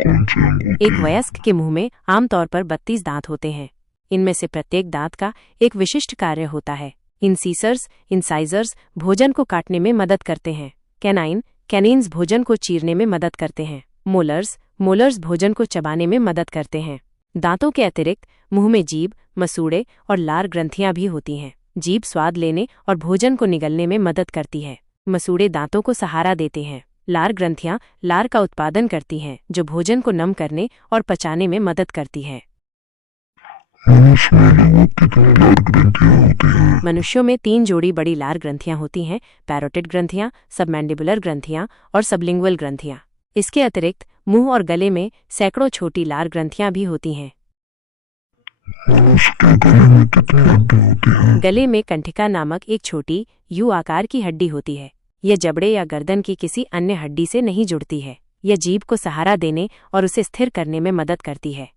कौन से अंग होते एक हैं? वयस्क के मुंह में आमतौर पर 32 दांत होते हैं। इनमें से प्रत्येक दांत का एक विशिष्ट कार्य होता है। इंसीसर्स, इंसाइजर्स भोजन को काटने में मदद करते हैं। कैनिन्स भोजन को चीरने में मदद करते हैं। मोलर्स भोजन को चबाने में मदद करते हैं। दांतों के अतिरिक्त मुंह में जीभ, मसूड़े और लार ग्रंथियां भी होती हैं। जीभ स्वाद लेने और भोजन को निगलने में मदद करती है। मसूड़े दांतों को सहारा देते हैं। लार ग्रंथियां लार का उत्पादन करती हैं, जो भोजन को नम करने और पचाने में मदद करती है। मनुष्य में लगभग कितनी लार ग्रंथियां होती हैं? मनुष्यों में 3 जोड़ी बड़ी लार ग्रंथियां होती हैं: पैरोटिड ग्रंथियां, सबमैंडिबुलर ग्रंथियां और सबलिंगुअल ग्रंथियां। इसके अतिरिक्त मुंह और गले में सैकड़ों छोटी लार ग्रंथियां भी होती हैं। मनुष्य के गले में कितनी हड्डी होती हैं? गले में कंठिका नामक एक छोटी यू आकार की हड्डी होती है। यह जबड़े या गर्दन की किसी अन्य हड्डी से नहीं जुड़ती है। यह जीभ को सहारा देने और उसे स्थिर करने में मदद करती है।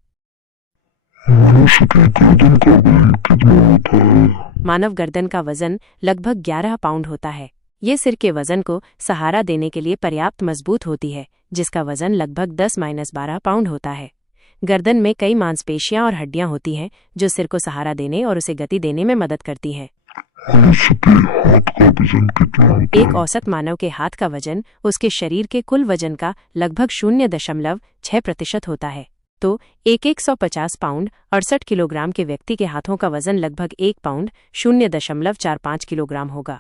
मनुष्य के गर्दन का वजन कितना होता है? मानव गर्दन का वजन लगभग 11 पाउंड होता है। ये सिर के वजन को सहारा देने के लिए पर्याप्त मजबूत होती है, जिसका वजन लगभग 10-12 पाउंड होता है। गर्दन में कई मांसपेशियां और हड्डियां होती हैं, जो सिर को सहारा देने और उसे गति देने में मदद करती हैं। मनुष्य के हाथ का वजन कितना होता एक है? औसत मानव के हाथ का वजन उसके शरीर के कुल वजन का लगभग 0.6% होता है। तो एक 150 पाउंड 68 किलोग्राम के व्यक्ति के हाथों का वजन लगभग 1 पाउंड 0.45 किलोग्राम होगा।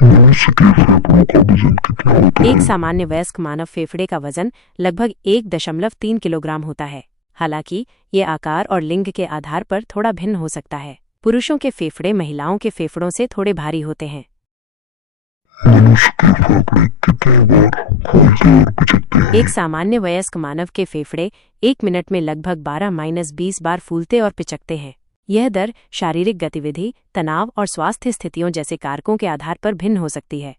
मनुष्य के फेफड़ों का वजन कितना होता एक है? सामान्य वयस्क मानव फेफड़े का वजन लगभग 1.3 किलोग्राम होता है। हालांकि ये आकार और लिंग के आधार पर थोड़ा भिन्न हो सकता है। पुरुषों के फेफड़े महिलाओं के फेफड़ों से थोड़े भारी होते हैं। मनुष्य के फेफड़े कितनी बार फूलते और पिचकते हैं? एक सामान्य वयस्क मानव के फेफड़े 1 मिनट में लगभग 12-20 बार फूलते और पिचकते हैं। यह दर शारीरिक गतिविधि, तनाव और स्वास्थ्य स्थितियों जैसे कारकों के आधार पर भिन्न हो सकती है।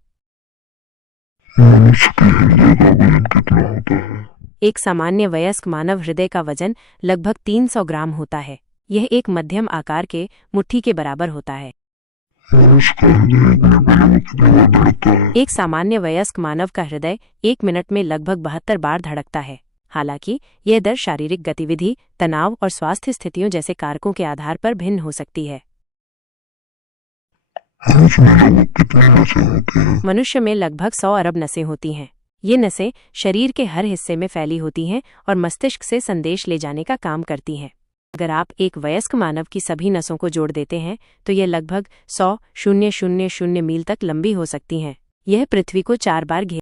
मनुष्य के हृदय का वजन कितना होता है? एक सामान्य वयस्क मानव हृदय का वजन लगभग 300 ग्राम होता है। यह एक मध्यम आकार के मुट्ठी के बराबर होता है। मनुष्य का हृदय एक मिनट में कितनी बार धड़कता है? एक सामान्य वयस्क मानव का हृदय 1 मिनट में लगभग 72 बार धड़कता है। हालांकि यह दर शारीरिक गतिविधि, तनाव और स्वास्थ्य स्थितियों जैसे कारकों के आधार पर भिन्न हो सकती है। मनुष्य में लगभग कितनी नसें होती हैं? मनुष्य में लगभग 100 अरब नसें होती हैं। ये नसें शरीर के हर हिस्से में फैली होती हैं और मस्तिष्क से संदेश ले जाने का काम करती हैं। अगर आप एक वयस्क मानव की सभी नसों को जोड़ देते हैं तो यह लगभग 100,000 मील तक लंबी हो सकती हैं। यह पृथ्वी को 4 बार घेर